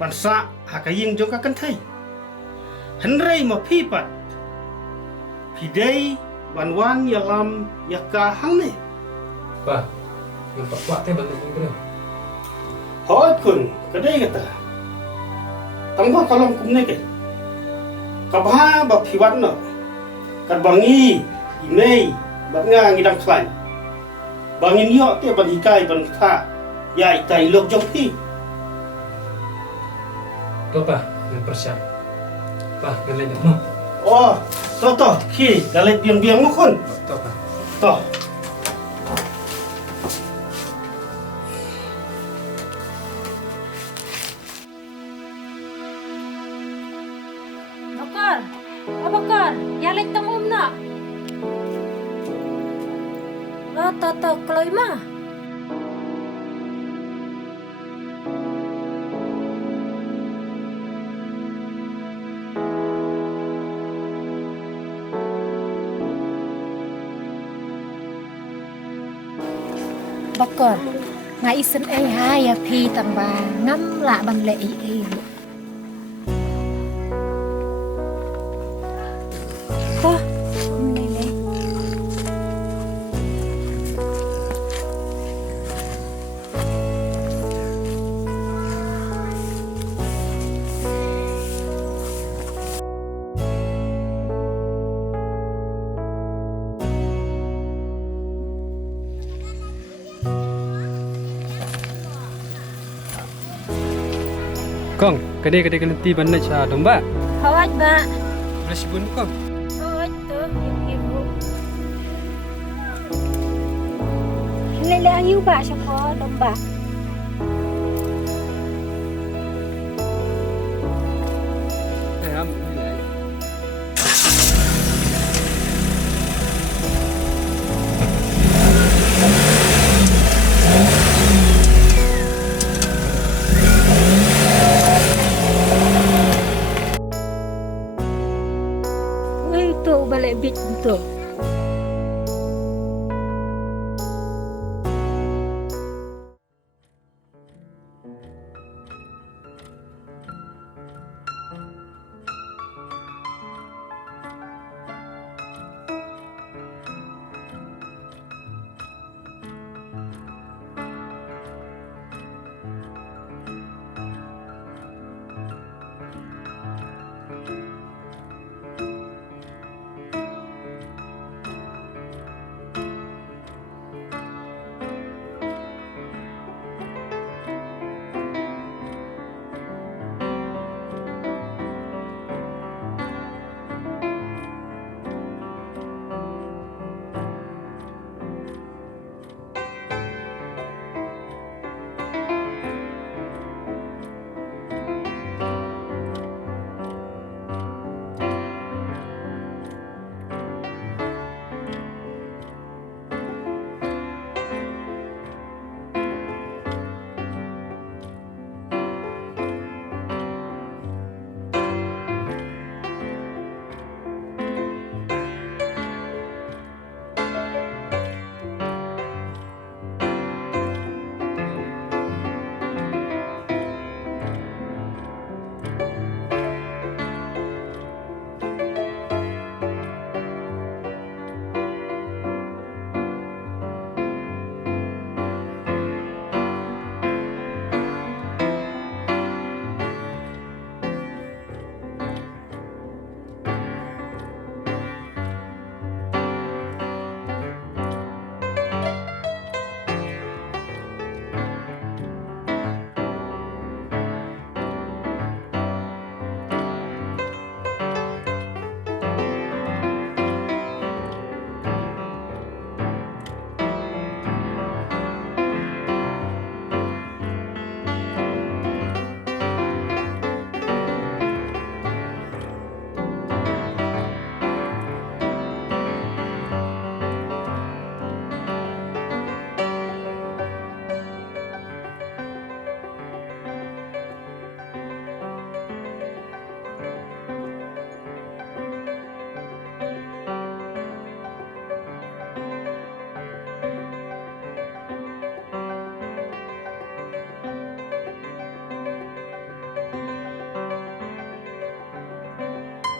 Bansa hakaying jong kakantay. Henry mapipat. Pidai banwan yalam yaka hangne. Pa, yung pakwa tayo balik yung kaya. Hoy kun, kadai kata. Tangba kalam kumne ke. Kabha ba phiwat no. Kadbangi imei batnga ngidang khlai. Bangin yo te ban hikai ban tha. Ya itai lok jong pi. Ito pa, yung persyam. Pa, galing mo. Oh, to ki galet biang-biang mo kun. Ito pa. To. Bakar, Bakar, yalit tang na. Tata, kloy ma. Bakar, nga isen ay haya pi tang ba ngam la ban le ai. Ko, nile. Kong, kadai nanti mana cha domba? Hawat ba? Belas pun kong. Hawat to, ibu. Lele ayu ba siya po, domba? Uy, to, balik bit to.